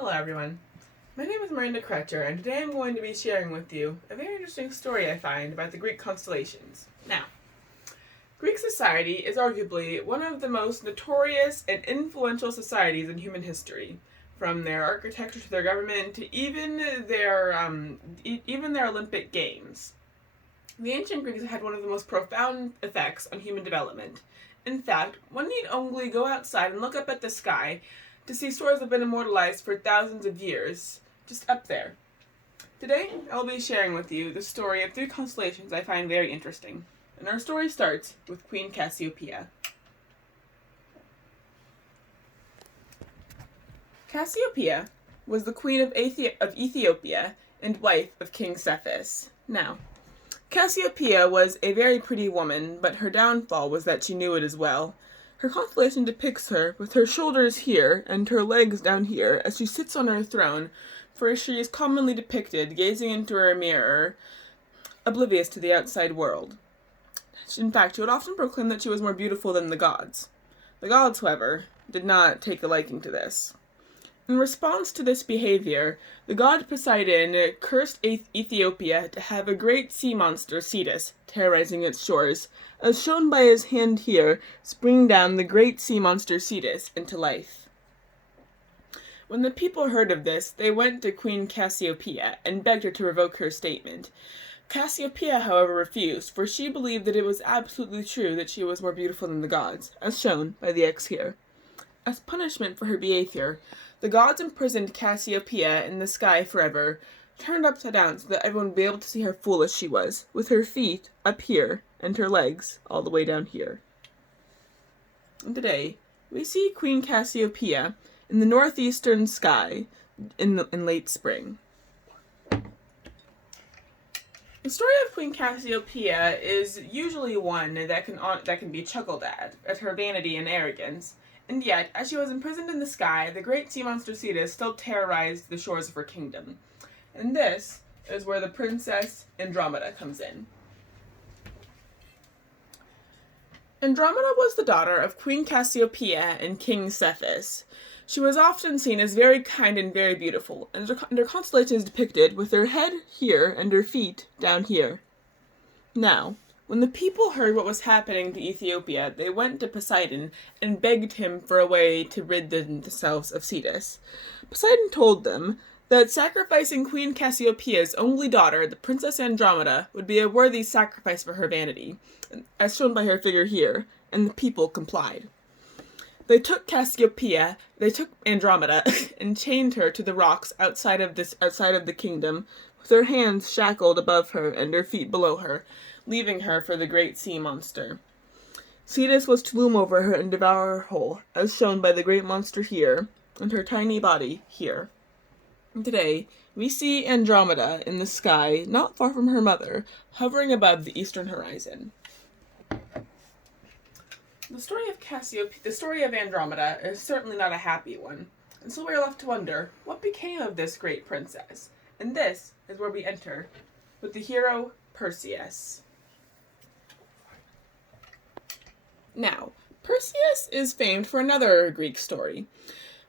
Hello everyone. My name is Miranda Kretcher, and today I'm going to be sharing with you a very interesting story I find about the Greek constellations. Now, Greek society is arguably one of the most notorious and influential societies in human history, from their architecture to their government to even their Olympic Games. The ancient Greeks had one of the most profound effects on human development. In fact, one need only go outside and look up at the sky to see stars that have been immortalized for thousands of years, just up there. Today, I will be sharing with you the story of three constellations I find very interesting. And our story starts with Queen Cassiopeia. Cassiopeia was the queen of Ethiopia and wife of King Cepheus. Now, Cassiopeia was a very pretty woman, but her downfall was that she knew it as well. Her constellation depicts her with her shoulders here and her legs down here as she sits on her throne, for she is commonly depicted gazing into her mirror, oblivious to the outside world. In fact, she would often proclaim that she was more beautiful than the gods. The gods, however, did not take a liking to this. In response to this behavior, the god Poseidon cursed Ethiopia to have a great sea monster, Cetus, terrorizing its shores, as shown by his hand here, springing down the great sea monster Cetus into life. When the people heard of this, they went to Queen Cassiopeia and begged her to revoke her statement. Cassiopeia, however, refused, for she believed that it was absolutely true that she was more beautiful than the gods, as shown by the X here. As punishment for her behavior, the gods imprisoned Cassiopeia in the sky forever, turned upside down so that everyone would be able to see how foolish she was, with her feet up here and her legs all the way down here. And today, we see Queen Cassiopeia in the northeastern sky in late spring. The story of Queen Cassiopeia is usually one that can be chuckled at her vanity and arrogance. And yet, as she was imprisoned in the sky, the great sea monster Cetus still terrorized the shores of her kingdom. And this is where the princess Andromeda comes in. Andromeda was the daughter of Queen Cassiopeia and King Cepheus. She was often seen as very kind and very beautiful, and her constellation is depicted with her head here and her feet down here. Now, when the people heard what was happening to Ethiopia, they went to Poseidon and begged him for a way to rid themselves of Cetus. Poseidon told them that sacrificing Queen Cassiopeia's only daughter, the Princess Andromeda, would be a worthy sacrifice for her vanity, as shown by her figure here, and the people complied. They took Andromeda, and chained her to the rocks outside of the kingdom, with her hands shackled above her and her feet below her, leaving her for the great sea monster. Cetus was to loom over her and devour her whole, as shown by the great monster here, and her tiny body here. And today, we see Andromeda in the sky, not far from her mother, hovering above the eastern horizon. The story of Andromeda is certainly not a happy one, and so we are left to wonder, what became of this great princess? And this is where we enter with the hero Perseus. Now, Perseus is famed for another Greek story.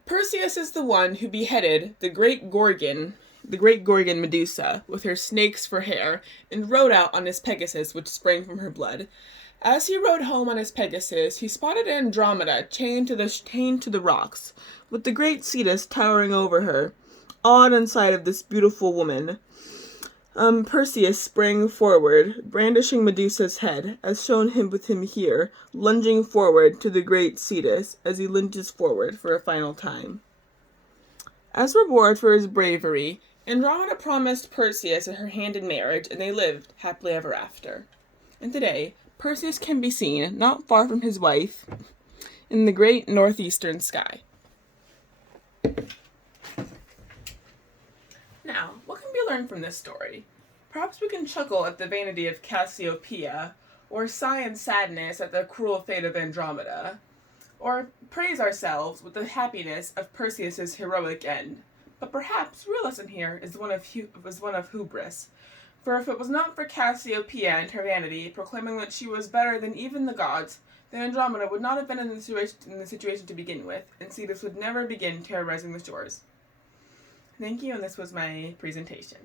Perseus is the one who beheaded the great Gorgon Medusa, with her snakes for hair, and rode out on his Pegasus, which sprang from her blood. As he rode home on his Pegasus, he spotted Andromeda chained to the rocks, with the great Cetus towering over her, awed in sight of this beautiful woman. Perseus sprang forward, brandishing Medusa's head, as shown with him here, lunging forward to the great Cetus as he lunges forward for a final time. As reward for his bravery, Andromeda promised Perseus her hand in marriage, and they lived happily ever after. And today, Perseus can be seen not far from his wife in the great northeastern sky. Now, what can be learned from this story? Perhaps we can chuckle at the vanity of Cassiopeia, or sigh in sadness at the cruel fate of Andromeda, or praise ourselves with the happiness of Perseus's heroic end. But perhaps the real lesson here is one of hubris. For if it was not for Cassiopeia and her vanity, proclaiming that she was better than even the gods, then Andromeda would not have been in the situation to begin with, and Cetus would never begin terrorizing the shores. Thank you, and this was my presentation.